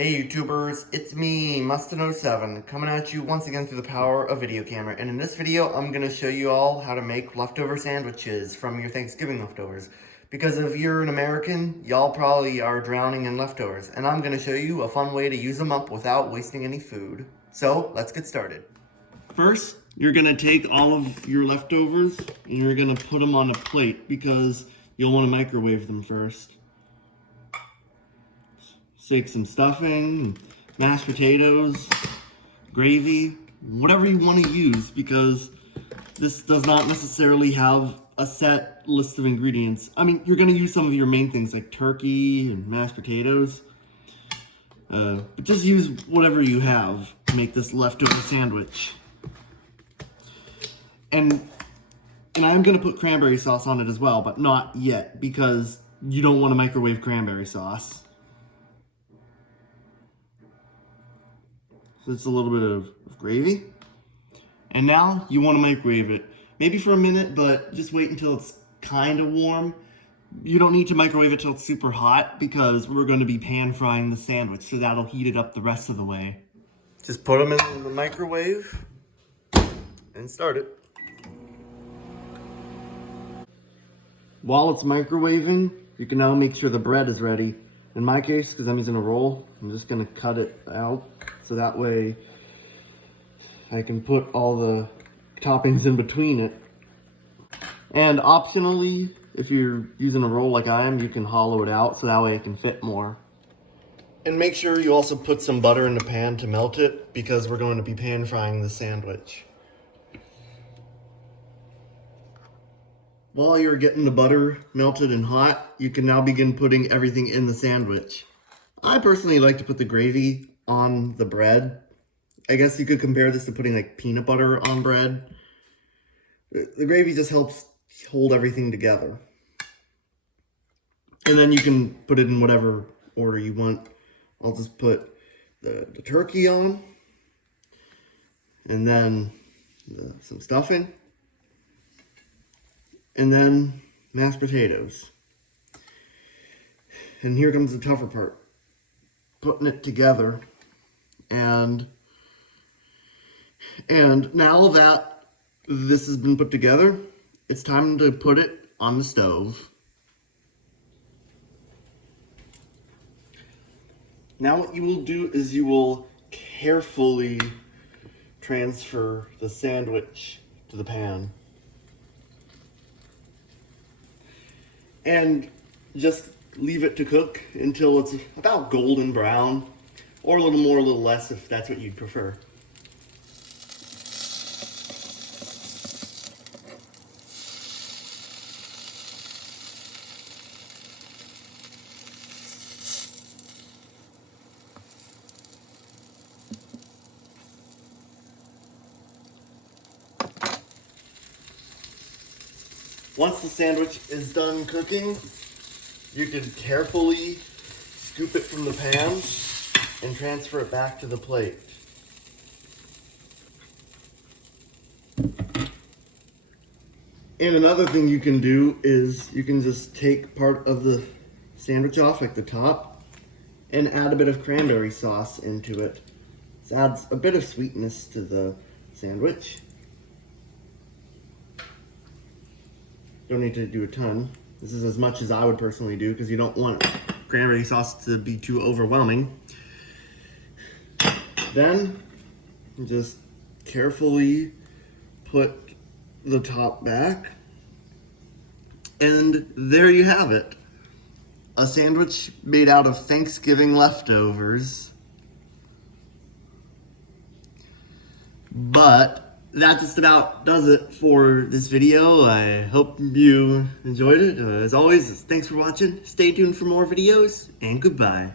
Hey YouTubers, it's me, Mustin07, coming at you once again through the power of video camera. And in this video, I'm going to show you all how to make leftover sandwiches from your Thanksgiving leftovers. Because if you're an American, y'all probably are drowning in leftovers. And I'm going to show you a fun way to use them up without wasting any food. So, let's get started. First, you're going to take all of your leftovers and you're going to put them on a plate because you'll want to microwave them first. Take some stuffing, mashed potatoes, gravy, whatever you want to use, because this does not necessarily have a set list of ingredients. I mean, you're going to use some of your main things like turkey and mashed potatoes, but just use whatever you have to make this leftover sandwich. And I'm going to put cranberry sauce on it as well, but not yet, because you don't want to microwave cranberry sauce. So it's a little bit of gravy. And now you want to microwave it. Maybe for a minute, but just wait until it's kind of warm. You don't need to microwave it till it's super hot because we're going to be pan frying the sandwich, so that'll heat it up the rest of the way. Just put them in the microwave and start it. While it's microwaving, you can now make sure the bread is ready. In my case, because I'm using a roll, I'm just going to cut it out so that way I can put all the toppings in between it. And optionally, if you're using a roll like I am, you can hollow it out so that way it can fit more. And make sure you also put some butter in the pan to melt it because we're going to be pan frying the sandwich. While you're getting the butter melted and hot, you can now begin putting everything in the sandwich. I personally like to put the gravy on the bread. I guess you could compare this to putting like peanut butter on bread. The gravy just helps hold everything together. And then you can put it in whatever order you want. I'll just put the turkey on, and then some stuffing, and then mashed potatoes. And here comes the tougher part. Putting it together. And now that this has been put together, it's time to put it on the stove. Now what you will do is you will carefully transfer the sandwich to the pan. And just leave it to cook until it's about golden brown, or a little more, a little less if that's what you'd prefer. Once the sandwich is done cooking, you can carefully scoop it from the pan and transfer it back to the plate. And another thing you can do is you can just take part of the sandwich off, like the top, and add a bit of cranberry sauce into it. This adds a bit of sweetness to the sandwich. Don't need to do a ton. This is as much as I would personally do because you don't want cranberry sauce to be too overwhelming. Then just carefully put the top back, and there you have it. A sandwich made out of Thanksgiving leftovers. But that just about does it for this video. I hope you enjoyed it. As always, thanks for watching. Stay tuned for more videos, and goodbye.